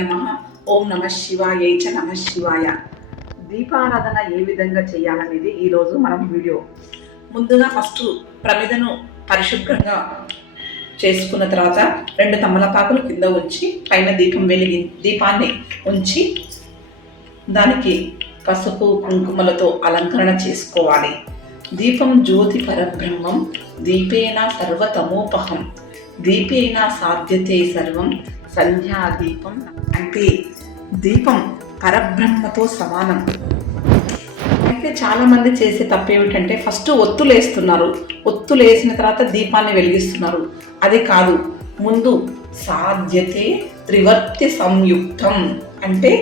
నమ. ఓం నమ శివాయ చ నమ శివాయ. దీపారాధన ఏ విధంగా చేయాలనేది ఈరోజు మనం వీడియో. ముందుగా ఫస్ట్ ప్రమిదను పరిశుభ్రంగా చేసుకున్న తర్వాత రెండు తమలపాకులు కింద ఉంచి పైన దీపం వెలిగి దీపాన్ని ఉంచి దానికి పసుపు కుంకుమలతో అలంకరణ చేసుకోవాలి. దీపం జ్యోతి పరబ్రహ్మం దీపేన సర్వతమోపహం దీపేన సాధ్యతే సర్వం సంధ్యా దీపం అంటే దీపం పరబ్రహ్మతో సమానం. అయితే చాలామంది చేసే తప్పు ఏమిటంటే ఫస్ట్ ఒత్తులు వేస్తున్నారు ఒత్తులు వేసిన తర్వాత దీపాన్ని వెలిగిస్తున్నారు. అది కాదు ముందు సాధ్యతే త్రివర్తి సంయుక్తం. అంటే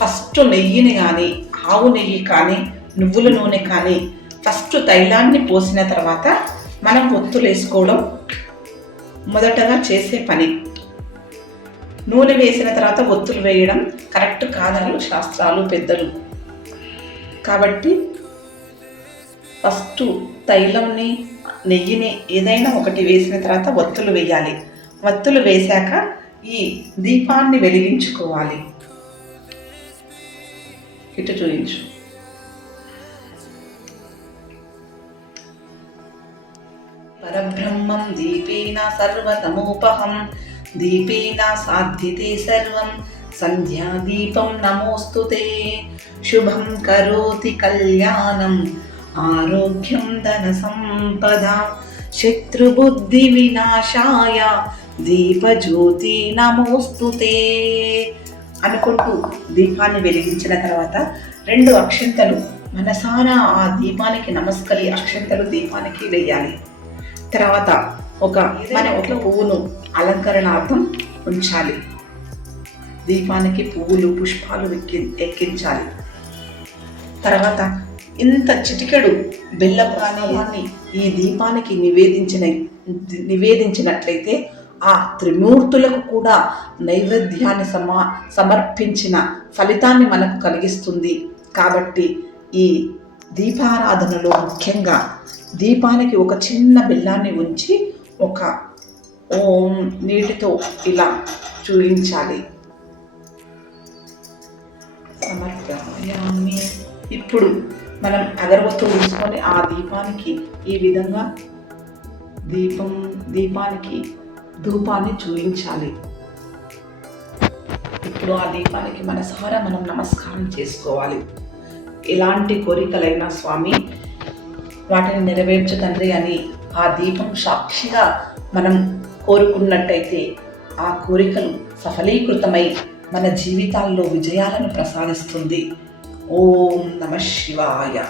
ఫస్ట్ నెయ్యిని కానీ ఆవు నెయ్యి కానీ నువ్వుల నూనె కానీ ఫస్ట్ తైలాన్ని పోసిన తర్వాత మనం ఒత్తులు వేసుకోవడం మొదటగా చేసే పని. నూనె వేసిన తర్వాత ఒత్తులు వేయడం కరెక్ట్ కాదని శాస్త్రాలు పెద్దలు. కాబట్టి ఫస్ట్ తైలంని నెయ్యిని ఏదైనా ఒకటి వేసిన తర్వాత ఒత్తులు వేయాలి. ఒత్తులు వేశాక ఈ దీపాన్ని వెలిగించుకోవాలి. ఇటు చూపించు. పరబ్రహ్మం దీపేన సర్వతమోపహం. దీపేన సాధ్యతే సర్వం. సంధ్యాదీపం నమోస్తు శుభం కరోతి కళ్యాణం. ఆరోగ్యం ధన సంపద శత్రుబుద్ధి వినాశాయ. దీపజ్యోతి నమోస్తు అనుకుంటూ దీపాన్ని వెలిగించిన తర్వాత రెండు అక్షంతలు. మనసారా ఆ దీపానికి నమస్కరి అక్షంతలు దీపానికి వేయాలి. తర్వాత ఒక మన ఒక పువ్వును అలంకరణార్థం ఉంచాలి. దీపానికి పువ్వులు పుష్పాలు ఎక్కి ఎక్కించాలి. తర్వాత ఇంత చిటికెడు బెల్లం కానీ ఈ దీపానికి నివేదించిన నివేదించినట్లయితే ఆ త్రిమూర్తులకు కూడా నైవేద్యాన్ని సమా సమర్పించిన ఫలితాన్ని మనకు కలిగిస్తుంది. కాబట్టి ఈ దీపారాధనలో ముఖ్యంగా దీపానికి ఒక చిన్న బెల్లాన్ని ఉంచి ఒక ఓం నీటితో ఇలా చూయించాలి. సమర్పయామి. ఇప్పుడు మనం అగరబత్తులు తీసుకొని ఆ దీపానికి ఈ విధంగా దీపం దీపానికి ధూపాన్ని చూపించాలి ఇప్పుడు ఆ దీపానికి మనసారా మనం నమస్కారం చేసుకోవాలి. ఎలాంటి కోరికలైనా స్వామి వాటిని నెరవేర్చు తండ్రి అని ఆ దీపం సాక్షిగా మనం కోరుకున్నట్టయితే ఆ కోరికలు సఫలీకృతమై మన జీవితాల్లో విజయాలను ప్రసాదిస్తుంది. ఓం నమ శివాయ.